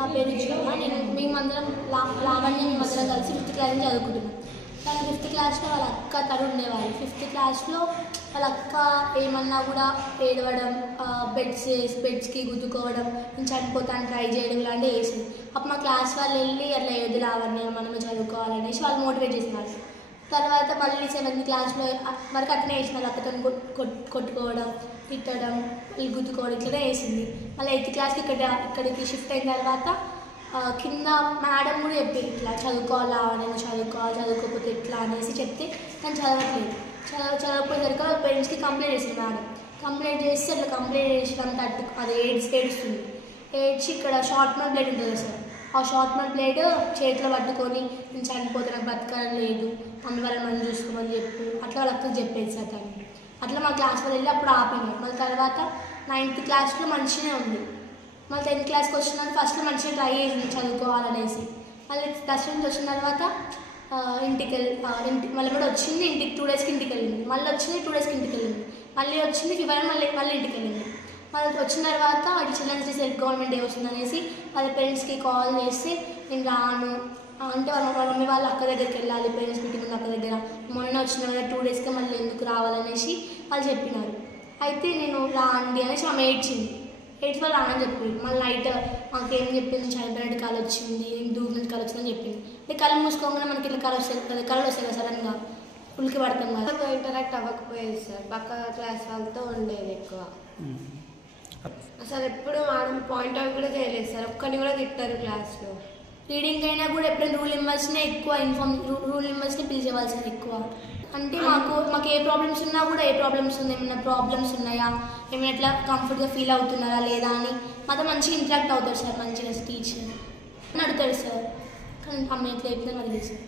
నా పేరు జ్యోతి. మేమందరం లావణ్య మేమందరం కలిసి 5th క్లాస్ నుంచి చదువుకుంటున్నాం. కానీ 5th క్లాస్లో వాళ్ళ అక్క తను ఉండేవాళ్ళు. 5th క్లాస్లో వాళ్ళ అక్క ఏమన్నా కూడా ఏడవడం, బెడ్స్కి గుద్దుకోవడం, నేను చనిపోతాను ట్రై చేయడం ఇలాంటివి వేసింది. అప్పుడు మా క్లాస్ వాళ్ళు వెళ్ళి అట్లా ఏది లావణ్య మనమే చదువుకోవాలనేసి వాళ్ళు మోటివేట్ చేసినారు. తర్వాత మళ్ళీ 7th క్లాస్లో వరకు అట్లనే వేసినారు. అక్కతో కొట్టుకోవడం, తిట్టడం, మళ్ళీ గుద్దుకోవడం ఇట్లనే వేసింది. మళ్ళీ 8th క్లాస్కి ఇక్కడికి షిఫ్ట్ అయిన తర్వాత కింద మేడం కూడా చెప్పి ఇట్లా చదువుకోవాలా, నేను చదువుకోకపోతే ఎట్లా అనేసి చెప్తే నేను చదవట్లేదు. చదవకపోయేసరికి వాళ్ళ పేరెంట్స్కి కంప్లైంట్ చేసింది మేడం. కంప్లైంట్ చేస్తే అట్లా కంప్లైంట్ చేసినంత అది ఏడుస్తుంది. ఏడ్చి ఇక్కడ షార్ట్నర్ బ్లేడ్ ఉంటుంది సార్, ఆ షార్ట్నర్ బ్లేడ్ చేతిలో పట్టుకొని నేను చనిపోతే నాకు బతకాలని లేదు, మమ్మీ వాళ్ళని మనం చూసుకోమని చెప్పు అట్లా వాళ్ళ అక్కకి చెప్పేది సార్ తను. అట్లా మా క్లాస్ వాళ్ళు వెళ్ళి అప్పుడు ఆపినారు. మళ్ళీ తర్వాత 9th క్లాస్లో మంచిగానే ఉంది. మళ్ళీ 10th క్లాస్కి వచ్చిన ఫస్ట్లో మంచిగా ట్రై చేసింది చదువుకోవాలనేసి. మళ్ళీ దసరా నుంచి వచ్చిన తర్వాత మళ్ళీ కూడా వచ్చింది ఇంటికి 2 డేస్కి ఇంటికి వెళ్ళింది. మళ్ళీ వచ్చింది 2 డేస్కి ఇంటికి వెళ్ళింది. మళ్ళీ వచ్చింది ఫీవర్ మళ్ళీ ఇంటికి వెళ్ళింది. మళ్ళీ వచ్చిన తర్వాత అది children's day self government day వస్తుందనేసి వాళ్ళ పేరెంట్స్కి కాల్ చేసి నేను రాను అంటే వాళ్ళ మమ్మీ వాళ్ళు అక్క దగ్గరికి వెళ్ళాలి, పేరెంట్స్ మీటింగ్ ఉంది అక్క దగ్గర, మొన్న వచ్చిన కదా 2 డేస్కి మళ్ళీ ఎందుకు రావాలనేసి వాళ్ళు చెప్పినారు. అయితే నేను రాండి అనేసి ఆమె ఏడ్చింది. ఏడ్చి వాళ్ళు రానని చెప్పింది. మళ్ళీ నైట్ మాకేం చెప్పింది, చనిపోయినట్టు కళ వచ్చింది, దూరం నుంచి కళ వచ్చిందని చెప్పింది. అంటే కళ్ళు మూసుకోగానే మనకి ఇట్లా కళ వస్తాయి కదా, కళలు వస్తాయి కదా సడన్గా ఉలికి పడతాం కదా. ఇంటరాక్ట్ అవ్వకపోయేది సార్, పక్క క్లాస్ వాళ్ళతో ఉండేది ఎక్కువ. అసలు ఎప్పుడు మనం పాయింట్ అవుట్ కూడా చేయలేదు సార్, ఒక్కని కూడా తిట్టారు క్లాస్లో. రీడింగ్ అయినా కూడా ఎప్పుడైనా రూల్ నెంబర్స్నే ఎక్కువ రూల్ నెంబర్స్ని పిలిచేవాల్సింది ఎక్కువ. అంటే మాకు ఏ ప్రాబ్లమ్స్ ఉన్నా కూడా ఏ ప్రాబ్లమ్స్ ఉన్నాయి, ఏమైనా ప్రాబ్లమ్స్ ఉన్నాయా, ఏమైనా ఎట్లా కంఫర్ట్గా ఫీల్ అవుతున్నారా లేదా అని మాతో మంచిగా ఇంటరాక్ట్ అవుతారు సార్, మంచిగా టీచర్ అని అడుగుతాడు సార్. కానీ అమ్మ ఎట్లా చెప్తే మరి సార్.